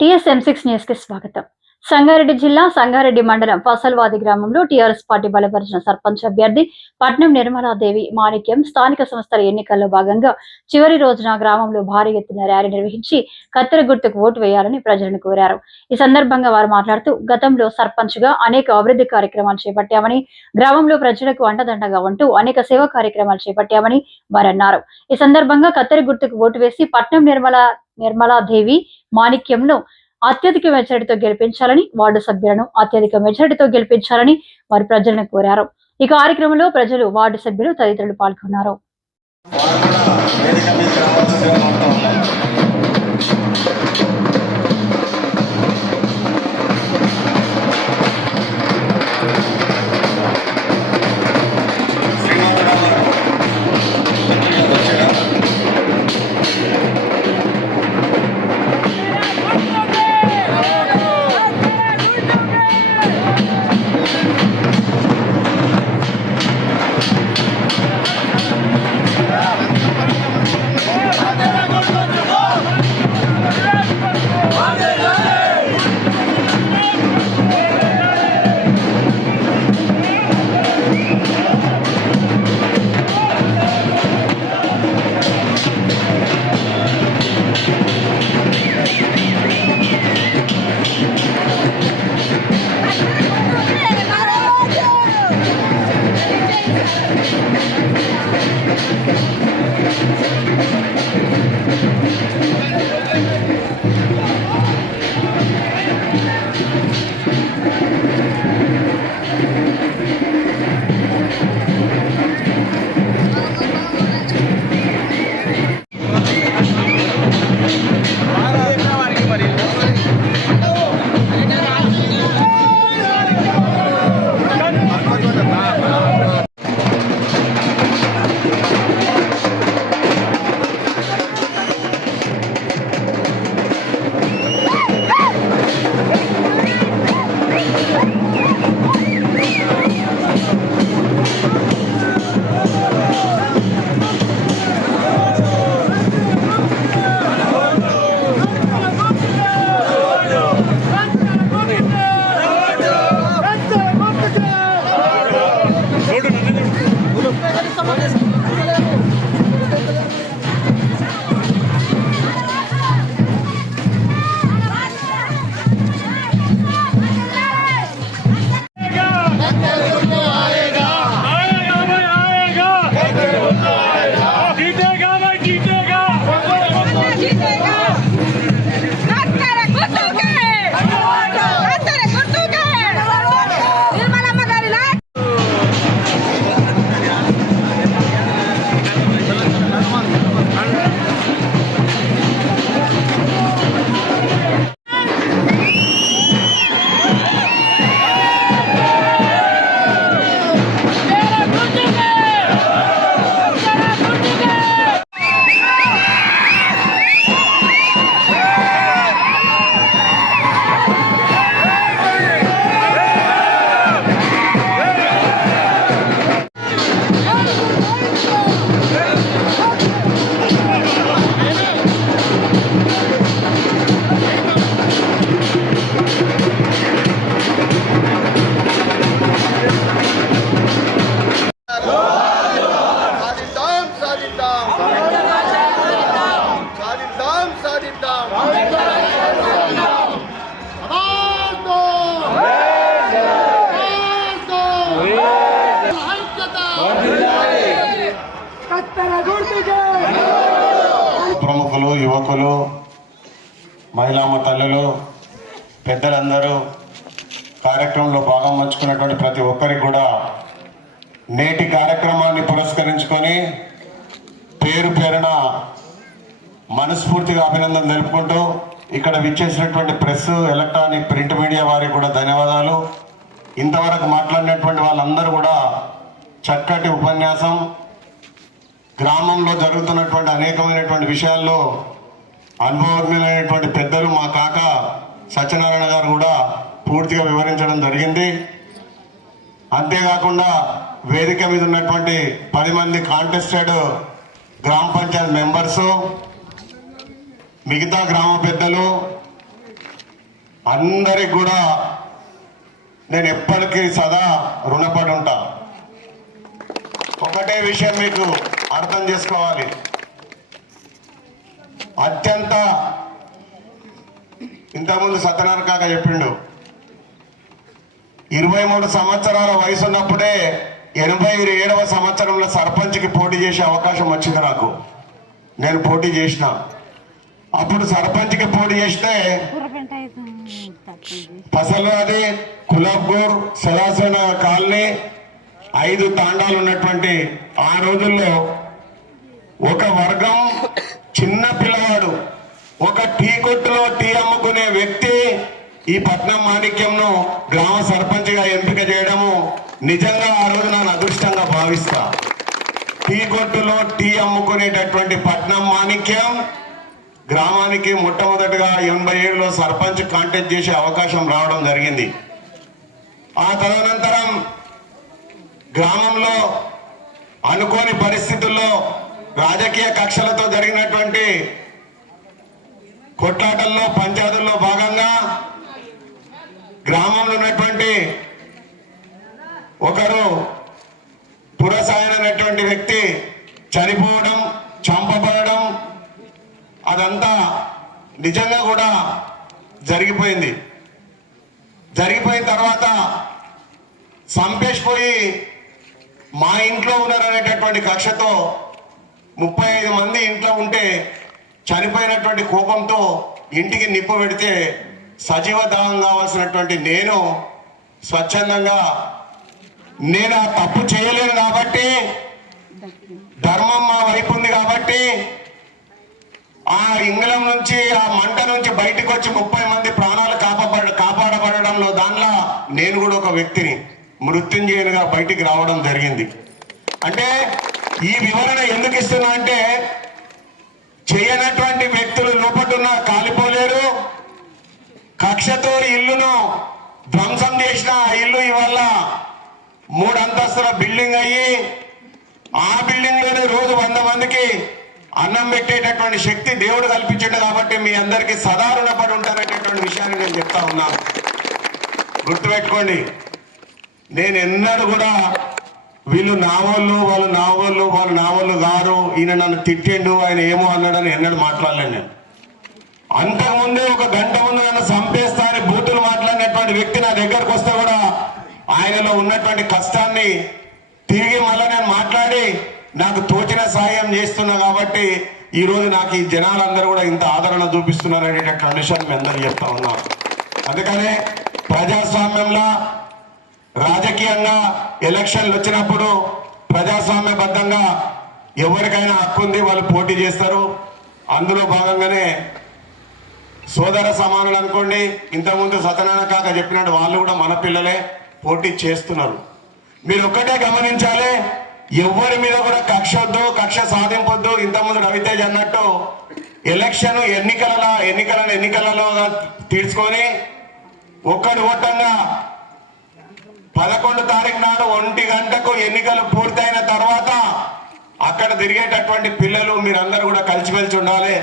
TSM six న్యూస్కి స్వాగతం. సంగారెడ్డి జిల్లా సంగారెడ్డి మండలం ఫసల్వాది గ్రామంలో టీఆర్ఎస్ పార్టీ బలపరిచిన సర్పంచ్ అభ్యర్థి పట్నం నిర్మలాదేవి మాణిక్యం స్థానిక సంస్థల ఎన్నికల్లో భాగంగా చివరి రోజున గ్రామంలో భారీ ఎత్తున ర్యాలీ నిర్వహించి కత్తెర గుర్తుకు ఓటు వేయాలని ప్రజలను కోరారు. ఈ సందర్భంగా వారు మాట్లాడుతూ గతంలో సర్పంచ్గా అనేక అభివృద్ధి కార్యక్రమాలు చేపట్టామని గ్రామంలో ప్రజలకు అండదండగా ఉంటూ అనేక సేవా కార్యక్రమాలు చేపట్టామని వారన్నారు. ఈ సందర్భంగా కత్తెర గుర్తుకు ఓటు వేసి పట్నం నిర్మల నిర్మలాదేవి మాణిక్యంను అత్యధిక మెజారిటీతో గెలిపించాలని వార్డు సభ్యులను అత్యధిక మెజారిటీతో గెలిపించాలని వారు ప్రజలను కోరారు. ఈ కార్యక్రమంలో ప్రజలు వార్డు సభ్యులు తదితరులు పాల్గొన్నారు. Thank you so much. మహిళామ తల్లులు పెద్దలందరూ కార్యక్రమంలో భాగం పంచుకున్నటువంటి ప్రతి ఒక్కరికి కూడా నేటి కార్యక్రమాన్ని పురస్కరించుకొని పేరు పేరున మనస్ఫూర్తిగా అభినందన తెలుపుకుంటూ ఇక్కడ విచ్చేసినటువంటి ప్రెస్ ఎలక్ట్రానిక్ ప్రింట్ మీడియా వారికి కూడా ధన్యవాదాలు. ఇంతవరకు మాట్లాడినటువంటి వాళ్ళందరూ కూడా చక్కటి ఉపన్యాసం. గ్రామంలో జరుగుతున్నటువంటి అనేకమైనటువంటి విషయాల్లో అనుభవజ్ఞులైనటువంటి పెద్దలు మా కాక సత్యనారాయణ గారు కూడా పూర్తిగా వివరించడం జరిగింది. అంతేకాకుండా వేదిక మీద ఉన్నటువంటి పది మంది కాంటెస్టెడ్ గ్రామ పంచాయత్ మెంబర్సు మిగతా గ్రామ పెద్దలు అందరికి కూడా నేను ఎప్పటికీ సదా రుణపడి ఉంటా. ఒకటే విషయం మీకు అర్థం చేసుకోవాలి. అత్యంత ఇంతకుముందు సత్యనారాయణ కాక చెప్పిండు. ఇరవై మూడు సంవత్సరాల వయసు ఉన్నప్పుడే ఎనభై ఏడవ సంవత్సరంలో సర్పంచ్కి పోటీ చేసే అవకాశం వచ్చింది నాకు. నేను పోటీ చేసిన. అప్పుడు సర్పంచ్కి పోటీ చేస్తే పసల్వాది కులాబ్గూర్ సదాశివ కాలనీ ఐదు తాండాలు ఉన్నటువంటి ఆ రోజుల్లో ఒక వర్గం చిన్న పిల్లవాడు. ఒక టీ కొట్టులో టీ అమ్ముకునే వ్యక్తి ఈ పట్నం మాణిక్యంను గ్రామ సర్పంచ్గా ఎంపిక చేయడము నిజంగా ఆ రోజు నేను అదృష్టంగా భావిస్తా. టీ కొట్టులో టీ అమ్ముకునేటటువంటి పట్నం మాణిక్యం గ్రామానికి మొట్టమొదటిగా ఎనభై ఏడులో సర్పంచ్ కాంటాక్ట్ చేసే అవకాశం రావడం జరిగింది. ఆ తదనంతరం గ్రామంలో అనుకోని పరిస్థితుల్లో రాజకీయ కక్షలతో జరిగినటువంటి కొట్లాటల్లో పంచాయతీల్లో భాగంగా గ్రామంలో ఉన్నటువంటి ఒకరు పురసాయన అనేటువంటి వ్యక్తి చనిపోవడం చంపబడడం అదంతా నిజంగా కూడా జరిగిపోయింది. జరిగిపోయిన తర్వాత సంపేసిపోయి మా ఇంట్లో ఉన్నారనేటటువంటి కక్షతో ముప్పై ఐదు మంది ఇంట్లో ఉంటే చనిపోయినటువంటి కోపంతో ఇంటికి నిప్పు పెడితే సజీవ దాహం కావాల్సినటువంటి నేను స్వచ్ఛందంగా నేను ఆ తప్పు చేయలేను కాబట్టి ధర్మం మా వైపు ఉంది కాబట్టి ఆ ఇంగ్లం నుంచి ఆ మంట నుంచి బయటకు వచ్చి ముప్పై మంది ప్రాణాలు కాపాడ కాపాడబడడంలో దానిలో నేను కూడా ఒక వ్యక్తిని మృత్యుంజయునిగా బయటికి రావడం జరిగింది. అంటే ఈ వివరణ ఎందుకు ఇస్తున్నా అంటే చేయనటువంటి వ్యక్తులు లోపటున్న కాలిపోలేరు. కక్షతో ఇల్లును ధ్వంసం చేసిన ఇల్లు ఇవాళ మూడు అంతస్తుల బిల్డింగ్ అయ్యి ఆ బిల్డింగ్లోనే రోజు వంద మందికి అన్నం పెట్టేటటువంటి శక్తి దేవుడు కల్పించాడు కాబట్టి మీ అందరికీ సదా రుణపడి ఉంటారనేటటువంటి విషయాన్ని నేను చెప్తా ఉన్నాను. గుర్తుపెట్టుకోండి. నేను ఎన్నడూ కూడా వీళ్ళు నా వాళ్ళు వాళ్ళు నా వాళ్ళు వాళ్ళు నా వాళ్ళు గారు ఈయన నన్ను తిట్టిండు ఆయన ఏమో అన్నాడని ఎన్నడూ మాట్లాడలేను నేను. అంతకుముందే ఒక గంట ముందు నన్ను చంపేస్తా అని బూతులు మాట్లాడినటువంటి వ్యక్తి నా దగ్గరకు వస్తే కూడా ఆయనలో ఉన్నటువంటి కష్టాన్ని తిరిగి మళ్ళీ నేను మాట్లాడి నాకు తోచిన సాయం చేస్తున్నా కాబట్టి ఈరోజు నాకు ఈ జనాలందరూ కూడా ఇంత ఆదరణ చూపిస్తున్నారు అనేటువంటి విషయాన్ని మీ అందరూ చెప్తా ఉన్నా. అందుకనే ప్రజాస్వామ్యంలో రాజకీయంగా ఎలక్షన్లు వచ్చినప్పుడు ప్రజాస్వామ్యబద్ధంగా ఎవరికైనా హక్కు ఉంది వాళ్ళు పోటీ చేస్తారు. అందులో భాగంగానే సోదర సమానులు అనుకోండి ఇంతకుముందు సత్యనారాయణ కాక చెప్పినట్టు వాళ్ళు కూడా మన పిల్లలే పోటీ చేస్తున్నారు. మీరు ఒక్కటే గమనించాలి ఎవరి మీద కూడా కక్ష వద్దు కక్ష సాధింపొద్దు. ఇంతకుముందు రవితేజ్ అన్నట్టు ఎలక్షన్ ఎన్నికలలో ఎన్నికలను ఎన్నికలలో తీర్చుకొని ఒక్కడి ఓటంగా పదకొండు తారీఖు నాడు ఒంటి గంటకు ఎన్నికలు పూర్తయిన తర్వాత అక్కడ తిరిగేటటువంటి పిల్లలు మీరందరూ కూడా కలిసిమెలిసి ఉండాలి.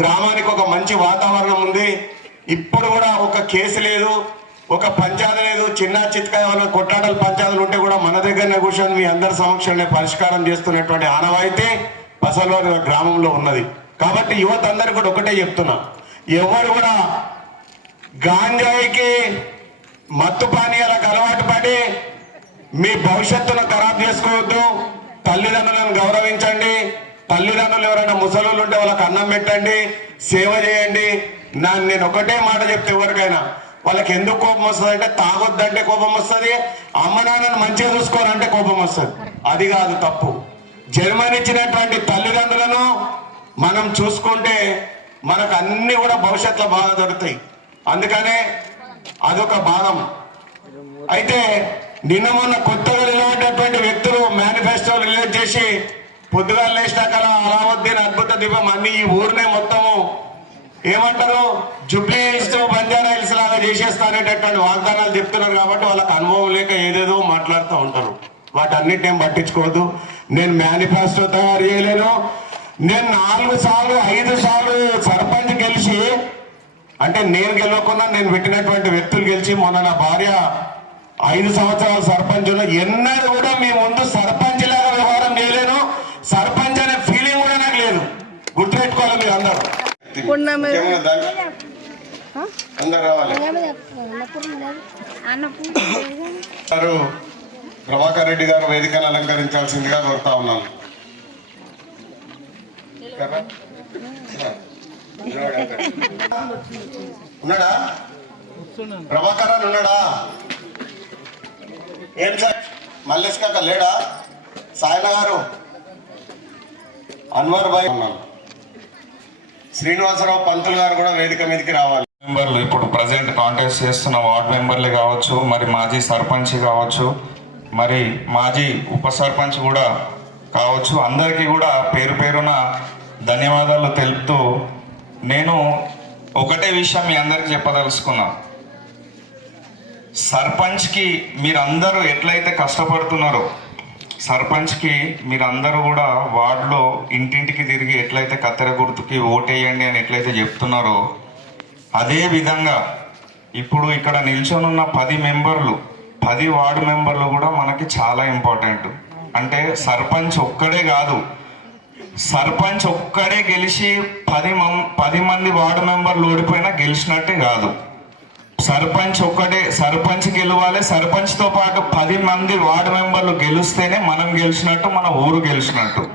గ్రామానికి ఒక మంచి వాతావరణం ఉంది. ఇప్పుడు కూడా ఒక కేసు లేదు ఒక పంచాయతీ లేదు. చిన్న చిత్కా ఏమైనా కొట్లాటలు పంచాయతీలు ఉంటే కూడా మన దగ్గరనే కూర్చొని మీ అందరి సమక్షంలో పరిష్కారం చేస్తున్నటువంటి ఆనవాయితీ పసల్వారి గ్రామంలో ఉన్నది. కాబట్టి యువత అందరికి కూడా ఒకటే చెప్తున్నా. ఎవరు కూడా గాంజాయికి మత్తు పానీయాలకు అలవాటు పడి మీ భవిష్యత్తును ఖరాబ్ చేసుకోవద్దు. తల్లిదండ్రులను గౌరవించండి. తల్లిదండ్రులు ఎవరైనా ముసలోళ్ళు ఉంటే వాళ్ళకి అన్నం పెట్టండి సేవ చేయండి. నా నేను ఒకటే మాట చెప్తే ఎవరికైనా వాళ్ళకి ఎందుకు కోపం వస్తుంది అంటే తాగొద్దంటే కోపం వస్తుంది అమ్మ నాన్నను మంచిగా చూసుకోవాలంటే కోపం వస్తుంది. అది కాదు తప్పు. జన్మనిచ్చినటువంటి తల్లిదండ్రులను మనం చూసుకుంటే మనకు అన్ని కూడా భవిష్యత్తులో బాగా దొరుకుతాయి. అందుకనే అదొక భాగం అయితే నిన్న మొన్న కొత్తగా నిలబడ్డటువంటి వ్యక్తులు మేనిఫెస్టో రిలీజ్ చేసి పొద్దుగా లేచినాక అలావుద్దీన్ అద్భుత దీపం అన్ని ఈ ఊరినే మొత్తము. ఏమంటారు? జుబ్లీ హిల్స్ బంజారా హిల్స్ లాగా చేసేస్తానేటటువంటి వాగ్దానాలు చెప్తున్నారు కాబట్టి వాళ్ళకి అనుభవం లేక ఏదేదో మాట్లాడుతూ ఉంటారు. వాటన్నిటి ఏం పట్టించుకోవద్దు. నేను మేనిఫెస్టో తయారు చేయలేను. నేను నాలుగు సార్లు ఐదు సార్లు సర్పంచ్ గెలిచి అంటే నేను గెలవకుండా నేను పెట్టినటువంటి వ్యక్తులు గెలిచి మొన్న నా భార్య ఐదు సంవత్సరాల సర్పంచ్ ఉన్న ఎన్నడూ కూడా మీ ముందు సర్పంచ్ లాగా వ్యవహారం చేయలేను. సర్పంచ్ అనే ఫీలింగ్ కూడా నాకు లేదు. గుర్తుపెట్టుకోవాలి మీరు అందరూ. అందరూ రావాలి. ప్రభాకర్ రెడ్డి గారు వేదికను అలంకరించాల్సిందిగా కోరుతా ఉన్నాను. కదా? ఉన్నాడా? ప్రభాకర్ అని ఉన్నాడా? ఏం సార్? మల్లేష్ కాక లేడా? సాయన గారు? అన్వర్ భాయ్ ఉన్నాను శ్రీనివాసరావు పంతులు గారు కూడా వేదిక మీదకి రావాలి. మెంబర్లు ఇప్పుడు ప్రజెంట్ కాంటెస్ట్ చేస్తున్న వార్డ్ మెంబర్లు కావచ్చు మరి మాజీ సర్పంచ్ కావచ్చు మరి మాజీ ఉప సర్పంచ్ కూడా కావచ్చు. అందరికీ కూడా పేరు పేరున ధన్యవాదాలు తెలుపుతూ నేను ఒకటే విషయం మీ అందరికి చెప్పదలుచుకున్నా. సర్పంచ్కి మీరందరూ ఎట్లయితే కష్టపడుతున్నారో సర్పంచ్కి మీరందరూ కూడా వార్డులో ఇంటింటికి తిరిగి ఎట్లయితే కత్తెర గుర్తుకి ఓటేయండి అని ఎట్లయితే చెప్తున్నారో అదే విధంగా ఇప్పుడు ఇక్కడ నిల్చొనున్న పది మెంబర్లు పది వార్డు మెంబర్లు కూడా మనకి చాలా ఇంపార్టెంట్. అంటే సర్పంచ్ ఒక్కడే కాదు సర్పంచ్ ఒక్కడే గెలిచి పది మం పది మంది వార్డు మెంబర్లు ఓడిపోయినా గెలిచినట్టే కాదు. సర్పంచ్ ఒక్కడే సర్పంచ్ గెలవాలి. సర్పంచ్తో పాటు పది మంది వార్డు మెంబర్లు గెలిస్తేనే మనం గెలిచినట్టు మన ఊరు గెలిచినట్టు.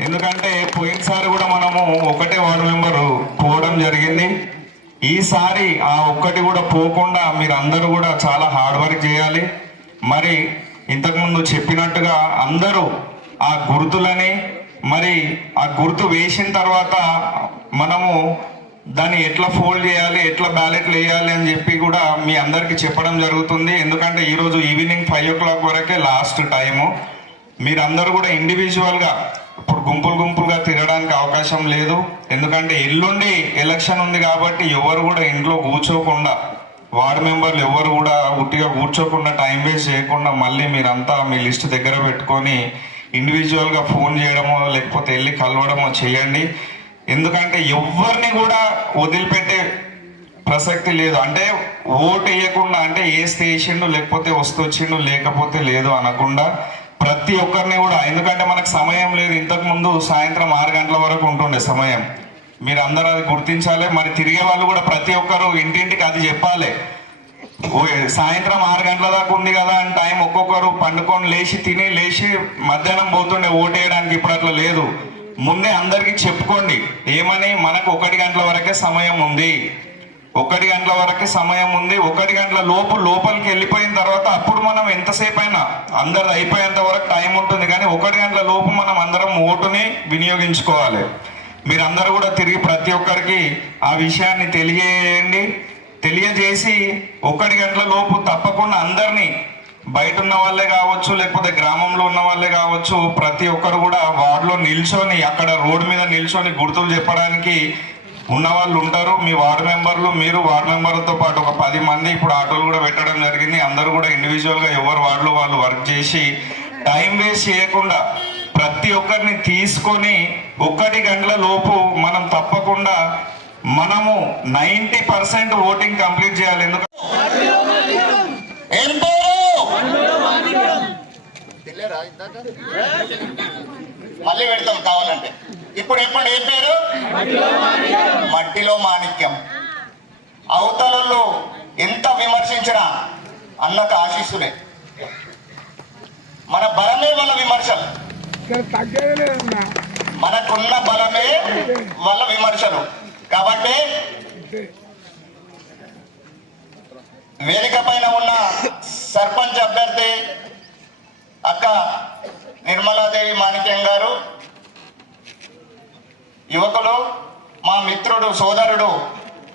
ఎందుకంటే పోయినసారి కూడా మనము ఒకటే వార్డు మెంబరు పోవడం జరిగింది. ఈసారి ఆ ఒక్కటి కూడా పోకుండా మీరు అందరూ కూడా చాలా హార్డ్ వర్క్ చేయాలి. మరి ఇంతకుముందు చెప్పినట్టుగా అందరూ ఆ గుర్తులని మరి ఆ గుర్తు వేసిన తర్వాత మనము దాన్ని ఎట్లా ఫోల్డ్ చేయాలి ఎట్లా బ్యాలెట్లు వేయాలి అని చెప్పి కూడా మీ అందరికి చెప్పడం జరుగుతుంది. ఎందుకంటే ఈరోజు ఈవినింగ్ ఫైవ్ ఓ క్లాక్ వరకే లాస్ట్ టైము. మీరందరూ కూడా ఇండివిజువల్గా ఇప్పుడు గుంపులు గుంపులుగా తిరగడానికి అవకాశం లేదు. ఎందుకంటే ఎల్లుండి ఎలక్షన్ ఉంది కాబట్టి ఎవరు కూడా ఇంట్లో కూర్చోకుండా వార్డు మెంబర్లు ఎవరు కూడా ఉట్టిగా కూర్చోకుండా టైం వేస్ట్ చేయకుండా మళ్ళీ మీరంతా మీ లిస్ట్ దగ్గర పెట్టుకొని ఇండివిజువల్గా ఫోన్ చేయడమో లేకపోతే వెళ్ళి కలవడమో చేయండి ఎందుకంటే ఎవరిని కూడా వదిలిపెట్టే ప్రసక్తి లేదు. అంటే ఓటు వేయకుండా అంటే వేస్తే వేసిండు లేకపోతే వస్తొచ్చిండు లేకపోతే లేదు అనకుండా ప్రతి ఒక్కరిని కూడా ఎందుకంటే మనకు సమయం లేదు. ఇంతకుముందు సాయంత్రం ఆరు గంటల వరకు ఉంటుండే సమయం. మీరు అందరూ అది గుర్తించాలి. మరి తిరిగే వాళ్ళు కూడా ప్రతి ఒక్కరు ఇంటింటికి అది చెప్పాలి. సాయంత్రం ఆరు గంటల దాకా ఉంది కదా అని టైం ఒక్కొక్కరు పండుకొని లేచి తిని లేచి మధ్యాహ్నం పోతుండే ఓటేయడానికి ఇప్పుడు అట్లా లేదు. ముందే అందరికి చెప్పుకోండి ఏమని మనకు ఒకటి గంటల వరకే సమయం ఉంది. ఒకటి గంటల వరకే సమయం ఉంది ఒకటి గంటల లోపు లోపలికి వెళ్ళిపోయిన తర్వాత అప్పుడు మనం ఎంతసేపు అయినా అందరు అయిపోయేంత వరకు టైం ఉంటుంది కానీ ఒకటి గంటల లోపు మనం అందరం ఓటుని వినియోగించుకోవాలి. మీరందరూ కూడా తిరిగి ప్రతి ఒక్కరికి ఆ విషయాన్ని తెలియజేయండి. తెలియజేసి ఒకటి గంటల లోపు తప్పకుండా అందరినీ బయట ఉన్న వాళ్ళే కావచ్చు లేకపోతే గ్రామంలో ఉన్న వాళ్ళే కావచ్చు ప్రతి ఒక్కరు కూడా వార్డులో నిల్చొని అక్కడ రోడ్డు మీద నిల్చొని గుర్తులు చెప్పడానికి ఉన్న వాళ్ళు ఉంటారు. మీ వార్డు మెంబర్లు మీరు వార్డు మెంబర్లతో పాటు ఒక పది మంది ఇప్పుడు ఆటోలు కూడా పెట్టడం జరిగింది. అందరూ కూడా ఇండివిజువల్గా ఎవరు వార్డులో వాళ్ళు వర్క్ చేసి టైం వేస్ట్ చేయకుండా ప్రతి ఒక్కరిని తీసుకొని ఒకటి గంటల లోపు మనం తప్పకుండా మనము నైంటీ పర్సెంట్ ఓటింగ్ కంప్లీట్ చేయాలి. ఎందుకంటే మళ్ళీ పెడతాం కావాలంటే. ఇప్పుడు ఎప్పుడు ఏం పేరు? మట్టిలో మాణిక్యం. అవతలలో ఎంత విమర్శించినా అన్నకు ఆశీస్సులే. మన బలమే వాళ్ళ విమర్శలు. మనకున్న బలమే వాళ్ళ విమర్శలు. కాబట్టి వేదిక పైన ఉన్న సర్పంచ్ అభ్యర్థి అక్క నిర్మలాదేవి మాణిక్యం గారు యువకులు మా మిత్రుడు సోదరుడు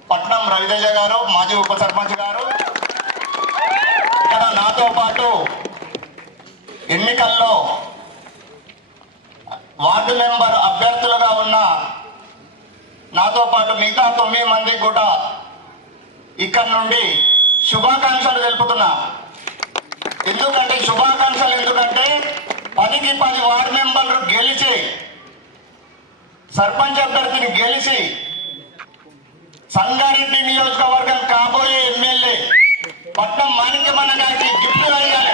పట్నం రవితేజ గారు మాజీ ఉప సర్పంచ్ గారు. ఇక్కడ నాతో పాటు ఎన్నికల్లో వార్డు మెంబర్ అభ్యర్థులుగా ఉన్న నాతో పాటు మిగతా తొమ్మిది మంది కూడా ఇక్కడ నుండి శుభాకాంక్షలు తెలుపుతున్నా. ఎందుకంటే శుభాకాంక్షలు ఎందుకంటే పదికి పది వార్డు మెంబర్లు గెలిచి సర్పంచ్ అభ్యర్థిని గెలిచి సంగారెడ్డి నియోజకవర్గం కాబోయే ఎమ్మెల్యే పట్నం మాణిక్యమన్న గారికి గిఫ్ట్ వేయాలి.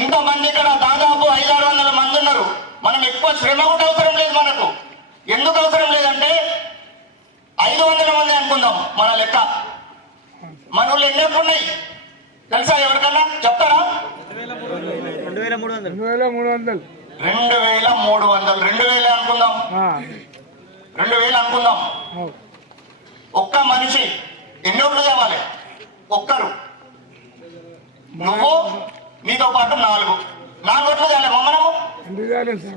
ఇంతమంది ఇక్కడ దాదాపు ఐదారు వందల మంది ఉన్నారు. మనం ఎక్కువ శ్రమ కూడా అవసరం లేదు మనకు. ఎందుకు అవసరం లేదంటే ఐదు వందల మంది అనుకుందాం మన లెక్క. మన ఊళ్ళో ఎన్ని ఉన్నాయి? తెలుసా ఎవరికన్నా? చెప్తారా? రెండు వేల మూడు వందలు. రెండు వేల మూడు వందలు. రెండు వేల అనుకుందాం. రెండు వేలు అనుకుందాం. ఒక్క మనిషి ఎన్ని ఓట్లు కావాలి ఒక్కరు. నువ్వు నీతో పాటు నాలుగు. నాలుగు ఓట్లు కావాలి మనము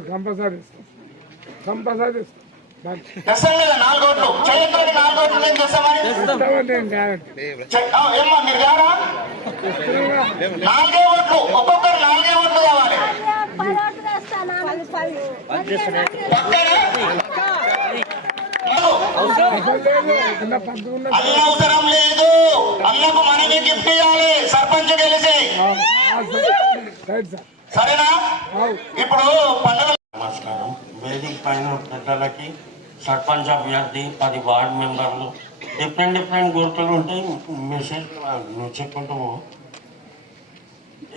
కంపల్సరీ కంపల్సరీ తెస్తాం కదా నాలుగు ఓట్లు. చేయకపోతే నాలుగు ఓట్లు నేను తెస్తామని చె- ఆ, ఏమ్మా మీరు గారా? నాలుగే ఓట్లు. ఒక్కొక్కరు నాలుగే ఓట్లు కావాలి. పక్కనే అన్న అవసరం లేదు. అన్నకు మనమే గిఫ్ట్ ఇవ్వాలి. సర్పంచ్ గెలిచి. సరేనా? ఇప్పుడు పండుగ నమస్కారం. వేదిక పైన పెద్దలకి సర్పంచ్ అభ్యర్థి పది వార్డు మెంబర్లు డిఫరెంట్ డిఫరెంట్ గుర్తులు ఉంటాయి మెసేజ్ నువ్వు చెప్పుకుంటూ పో.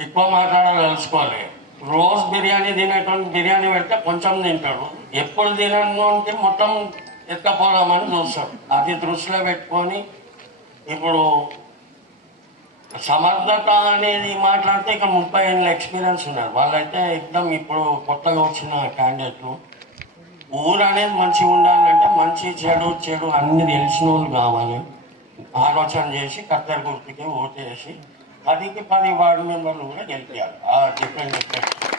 ఎక్కువ మాట్లాడదలుచుకోవాలి. రోజు బిర్యానీ తినేటువంటి బిర్యానీ పెడితే కొంచెం తింటాడు ఎప్పుడు తినడానికి మొత్తం ఎత్తుకపోదామని చూస్తాడు అది దృష్టిలో పెట్టుకొని ఇప్పుడు సమర్థత అనేది మాట్లాడితే ఇక ముప్పై ఏళ్ళ ఎక్స్పీరియన్స్ ఉన్నారు. వాళ్ళైతే ఎక్దమ్ ఇప్పుడు కొత్తగా వచ్చిన క్యాండిడేట్లు ఊరు అనేది మంచిగా ఉండాలంటే మంచి చెడు చెడు అన్ని తెలిసిన వాళ్ళు కావాలి. ఆలోచన చేసి కత్తెర గుర్తుకి ఓటేసి పదికి పది వార్డు మెంబర్లు కూడా గెలిపించాలి డిఫరెంట్ డిఫరెంట్